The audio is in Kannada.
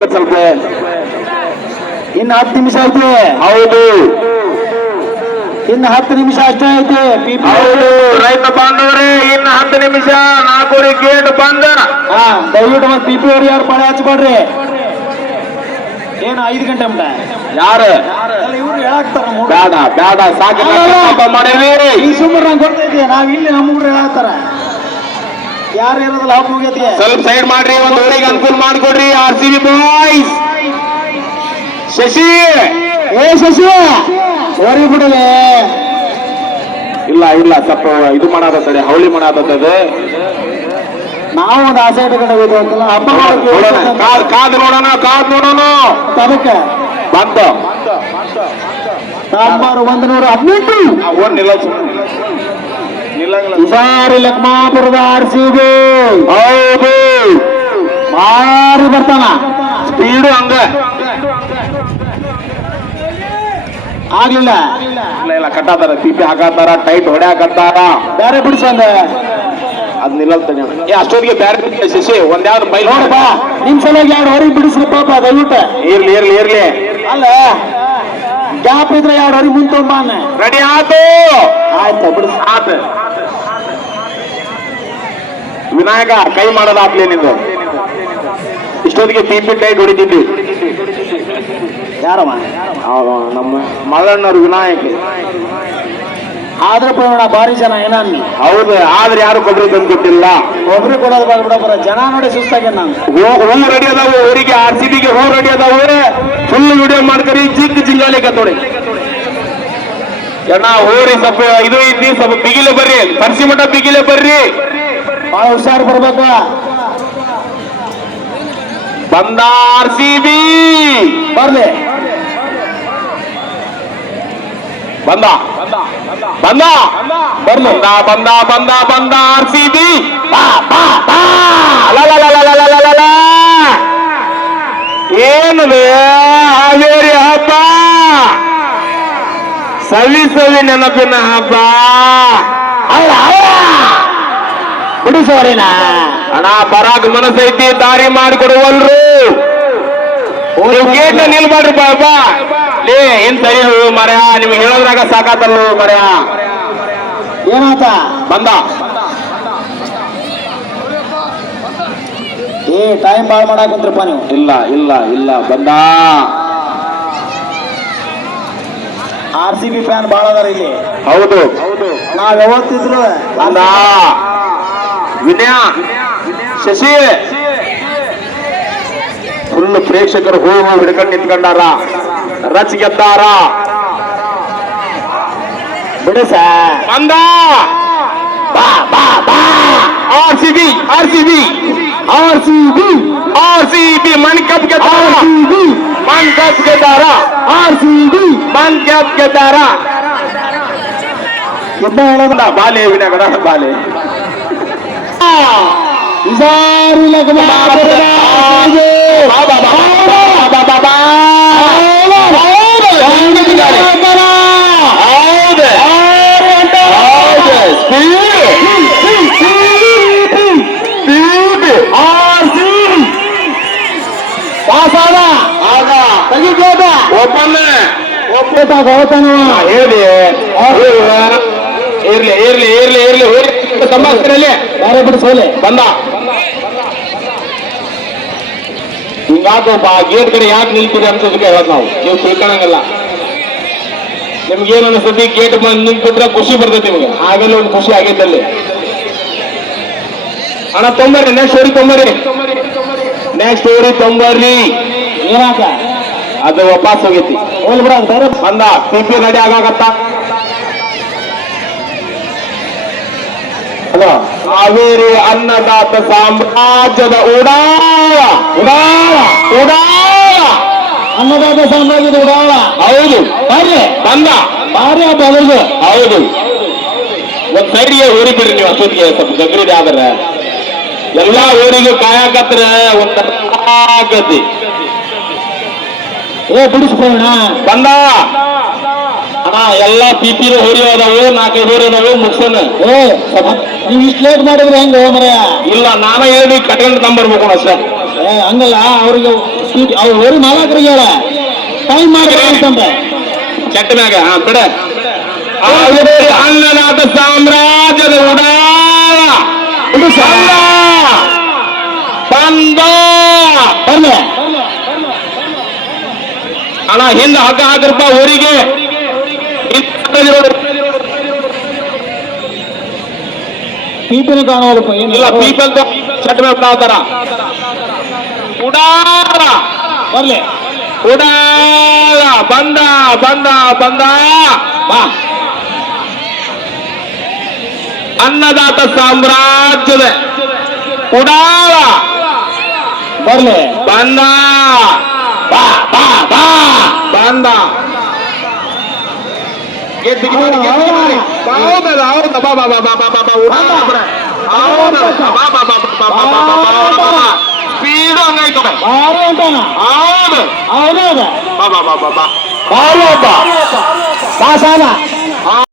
ಸ್ವಲ್ಪ ಇನ್ನು ಹತ್ತು ನಿಮಿಷ ಐತೆ. ಹೌದು. ಇನ್ನು ಹತ್ತು ನಿಮಿಷ ಅಷ್ಟೇ ಐತೆ. ಹೌದು. ರೈತ ಬಾಂಧವರೇ ಇನ್ನು ಹತ್ತು ನಿಮಿಷ ನಾಲ್ಕೂರಿ ಗೇಟ್ ಬಂದ. ಹಾ ದಯವಿಟ್ಟು ಮತ್ತೆ ಪಿ ಪಿ ಅವ್ರು ಯಾರು ಪಳೆ ಹಚ್ಕೊಡ್ರಿ. ಏನು ಐದು ಗಂಟೆ ಮಟ ಯಾರು? ಇವ್ರು ಹೇಳಾಕ್ತಾರ ಬೇಡ ಬೇಡ ಸಾಕು ಮಾಡೇವಿ ಈ ಸುಮ್ಮನೆ ನಂಗೆ ಗೊತ್ತೈತಿ ನಾವ್ ಇಲ್ಲಿ ನಮ್ಮ ಊರು ಹೇಳಾಕ್ತಾರ. ಯಾರು ಇರೋದಿಲ್ಲ ಮುಗಿಯತಿ ಸ್ವಲ್ಪ ಸೈಡ್ ಮಾಡ್ರಿ ಒಂದು ಊರಿಗೆ ಅನುಕೂಲ ಮಾಡಿಕೊಡ್ರಿ R C B boys Shashi ಏ ಶಶಿ ಓರಿ ಬಿಡಲೆ. ಇಲ್ಲ ಇಲ್ಲ ತಪ್ಪ ಇದು ಮಾಡಾತದೆ ಹೌಳಿ ಮಾಡಾತದೆ ನಾವು ಒಂದು ಆಸೆ ಅಂತಲ್ಲ ಹಬ್ಬ ನೋಡೋಣ ಕಾದ್ ಕಾದ್ ನೋಡೋಣ ಕಾದ್ ನೋಡೋಣ. ಅದಕ್ಕೆ. ಬಂತು ನಂಬರ್ ಒಂದು ನೂರ ಹದಿನೆಂಟು. ನಿಲ್ಲ ಹುಷಾರಿ ಲಕ್ಮಾಪುರದ ಆರ್ ಸಿ ಬಿ ಹೌದು. ಮಾರಿ ಬರ್ತಾನ. ಸ್ಪೀಡು ಹಂಗ. ಆಗ್ಲಿಲ್ಲ. ಇಲ್ಲ ಇಲ್ಲ ಕಟ್ಟಾತಾರ. ಪಿಪಿ ಹಾಕತ್ತಾರ ಟೈಟ್ ಹೊಡ್ಯಾಕತ್ತಾರ ಬೇರೆ ಬಿಡಿಸಂದ ಅದ್. ನಿಲ್ಲಲ್ತಾನೆ ಏ ಅಷ್ಟೊತ್ತಿಗೆ ಬ್ಯಾರೆ ಬಿಟ್ಟೆ ಶಶಿ? ಒಂದ್ ಯಾವ್ದು ಬೈ ನೋಡಪ್ಪ ನಿಮ್ ಸಲುವಾಗಿ ಎರಡು ಹೊರಗೆ ಬಿಡಿಸ್ರಿ ಪಾಪ ದಯವಿಟ್ಟು. ಇರ್ಲಿ ಇರ್ಲಿ ಇರ್ಲಿ. ಅಲ್ಲ. ಗ್ಯಾಪ್ ಇದ್ರೆ ಎರಡು ಅವ್ರಿಗೆ ಮುಂದೆ ತಗೊಂಬಾನ ರೆಡಿ ಆತು. ಆಯ್ತು ಬಿಡು. ಆತ. ವಿನಾಯಕ ಕೈ ಮಾಡೋದಾಗ್ಲಿ ನಿಂದು. ಇಷ್ಟೊತ್ತಿಗೆ ಪಿಪಿ ಟೈಟ್ ಹೊಡಿತಿದ್ವಿ ಯಾರಮ್ಮ ನಮ್ಮ ಮಲ್ಲಣ್ಣವ್ರು ವಿನಾಯಕ. ಆದ್ರೆ ಪ್ರಮಾಣ ಭಾರಿ ಜನ ಏನಾನ ಹೌದು ಆದ್ರೆ ಯಾರು ಕೊಬ್ಬರಿ ತಂದು ಕೊಟ್ಟಿಲ್ಲ ಒಬ್ರಿಗೆ ಕೊಡೋದು ಬಾರ ಬಿಡಬರ ಜನ ನೋಡಿ ಸುಸ್ತಾಗಿ ನಾನು. ಹೂ ರೆಡಿ ಅದಾವ ಊರಿಗೆ ಆರ್ ಸಿ ಬಿಗೆ ಹೂ ರೆಡಿ ಅದಾವು ಫುಲ್ ವಿಡಿಯೋ ಮಾಡ್ಕರಿ ಜಿಗ್ ಜಿಂಗಾಲಿ ಕತ್ತೋಡಿ ಜನ ಊರಿ ಸ್ವಲ್ಪ ಇದು ಇದ್ದೀನಿ ಸ್ವಲ್ಪ ಬಿಗಿಲೆ ಬರ್ರಿ ಪರ್ಸಿ ಮಠ ಬಿಗಿಲೆ ಬರ್ರಿ. ಬಹಳ ಹುಷಾರು ಬರ್ಬೇಕ. ಬಂದಾರ್ ಸಿ ಬಿ ಬರ್ಲಿ. ಬಂದ ಬಂದ ಬರ್ಲಿ ಬಂದ ಬಂದ ಬಂದ ಬಂದ ಆರ್ ಸಿ ಬಿ ಏನದು ಹಾವೇರಿ ಹಬ್ಬ ಸವಿ ಸವಿ ನೆನಪಿನ ಹಬ್ಬ ಬಿಡಿಸೋರಿನ ಅಣ್ಣ ಬರಾಗ ಮನಸ್ಸೈತಿ ದಾರಿ ಮಾಡಿಕೊಡುವಲ್ರು ನೀವು ಗೇಟ್ನ ನಿಲ್ಬಾಡ್ರಿ ಬಾಬಾ ಲೇ ಏನ್ ಸರಿ ಮರ್ಯ ನಿಮ್ಗೆ ಹೇಳೋದ್ರಾಗ ಸಾಕಾತಲ್ಲ ಮರ್ಯ. ಏನಾತ? ಬಂದ. ಏ ಟೈಮ್ ಭಾಳ ಮಾಡಾಕಂತ್ರಪ್ಪ ನೀವು. ಇಲ್ಲ ಇಲ್ಲ ಇಲ್ಲ ಬಂದ. ಆರ್ ಸಿ ಬಿ ಫ್ಯಾನ್ ಬಾಳ ಅದಾರ ಇಲ್ಲಿ. ಹೌದು. ಹೌದು ನಾವ್ ಯಾವತ್ತಿದ್ರು ಬಂದ. ವಿನಯ ಶಶಿ. ಫುಲ್ ಪ್ರೇಕ್ಷಕರು ಹೂ ಹೂ ಹಿಡ್ಕೊಂಡು ನಿಂತ್ಕೊಂಡಾರ. ரச் கத்தாரா விடு சார் வந்தா பா பா பா ஆர்சிபி ஆர்சிபி ஆர்சிபி ஆர்சிபி மணிக்கப் கத்தாரா ஆர்சிபி மணிக்கப் கத்தாரா ஆர்சிபி மணிக்கப் கத்தாரா எவ்வளவுடா பாலே வினகடா பாலே இசாரி லக்மா பாபா பாபா ಒಪ್ಪೇತ ಹೋತಾನು ಹೇಳಿ ಇರ್ಲಿ ಇರ್ಲಿ. ಇರ್ಲಿ ಇರ್ಲಿ ಹೋರಿ ಸಂಭಾಷಣೆಯಲ್ಲಿ. ಬೇರೆ ಬಿಡಿಸೋಲೆ ಬಂದ. ಹಿಂಗಾಕಪ್ಪ ಗೇಟ್ ಕಡೆ ಯಾಕೆ ನಿಲ್ತೀರಿ ಅನ್ಸೋದಕ್ಕೆ ಹೇಳೋದು ನಾವು. ನೀವು ತಿಳ್ಕೊಳಂಗಿಲ್ಲ. ನಿಮ್ಗೇನು ಅನಿಸ್ತತಿ ಗೇಟ್ ಬಂದು ನಿಂತ್ಬಿಟ್ರೆ ಖುಷಿ ಬರ್ತೈತಿ ನಿಮ್ಗೆ. ಆಗಲೇ ಒಂದು ಖುಷಿ ಆಗೈತೆ ಅಲ್ಲಿ. ಅಣ್ಣ ತೊಂಬರ್ರಿ ನೆಕ್ಸ್ಟ್ ಸ್ಟೋರಿ ತೊಂಬರ್ರಿ. ನೆಕ್ಸ್ಟ್ ಸ್ಟೋರಿ ತೊಂಬರ್ರಿ. ಏನಾಕ ಅದು ವಾಪಸ್ ಹೋಗೈತಿ. ಬಂದ ಪಿ ಪಿ ರೆಡಿ ಆಗಾಕತ್ತ ಅದು ಹಾವೇರಿ ಅನ್ನದಾತ ಸಾಮ್ರಾಜ್ಯದ ಉಡಾಳ ಉಡಾಳ ಉಡಾಳ ಅನ್ನದಾತ ಸಾಮ್ರಾಜ್ಯದ ಉಡಾಳ ಹೌದು ಬರ್ರಿ ಬಂದ ಭಾರಿ ಹಬ್ಬ ಅದ್ರದ್ದು ಹೌದು ಒಂದ್ ಸೈಡ್ಗೆ ಊರಿ ಬಿಡ್ರಿ ನೀವು ಅಷ್ಟೊತ್ತಿಗೆ ಸ್ವಲ್ಪ ಗಗ್ರಿದೆ ಆದ್ರೆ ಎಲ್ಲಾ ಊರಿಗೂ ಕಾಯಕತ್ರ ಒಂದ್ ಆಗತಿ ಏ ಬಿಡಿಸ್ಬೋಣ ಬಂದ ಅಣ್ಣ ಎಲ್ಲಾ ಪಿ ಪಿ ಹೋರಿ ಅದಾವು ನಾಲ್ಕೈದು ಹೋರಿ ಅದಾವು ಮುಗ್ಸೋಣ ಏ ಸ್ವಲ್ಪ ನೀವು ಇಷ್ಟು ಲೇಟ್ ಮಾಡಿದ್ರೆ ಹೆಂಗ ಮರ ಇಲ್ಲ ನಾನ ಹೇಳಿ ಕಟ್ಕೊಂಡು ತಂಬರ್ಬೇಕು ಅಷ್ಟೇ ಏ ಹಂಗಲ್ಲ ಅವ್ರಿಗೆ ಅವ್ರು ಹೋರಿ ಮಾಲಕರಿಗೆ ಹೇಳ ಟೈಮ್ ಮಾಡಿ ಅಂತಂದ್ರೆ ಕೆಟ್ಟ ಮ್ಯಾಗ ಹಾ ಬಿಡ ಅನ್ನದಾತ ಸಾಮ್ರಾಜ್ಯದ ಉಡಾಳ ಇದು ಸಹ ಬಂದ ಬರ್ಲಿ ಅಣ್ಣ ಹಿಂದ ಹಗ್ಗ ಹಾಕ್ರಪ್ಪ ಊರಿಗೆ ಪೀಪಿನ ಕಾಣೋದಪ್ಪ ಏನು ಇಲ್ಲ ಪೀಪಲ್ ಚಟ್ ಮೇಲೆ ಬಿಡಾತಾರ ಉಡಾಳ ಬರ್ಲಿ ಉಡಾಳ ಬಂದ ಬಂದ ಬಂದ ಬಾ ಅನ್ನದಾತ ಸಾಮ್ರಾಜ್ಯದ ಉಡಾಳ ಬರ್ಲಿ ಬಂದ అవునా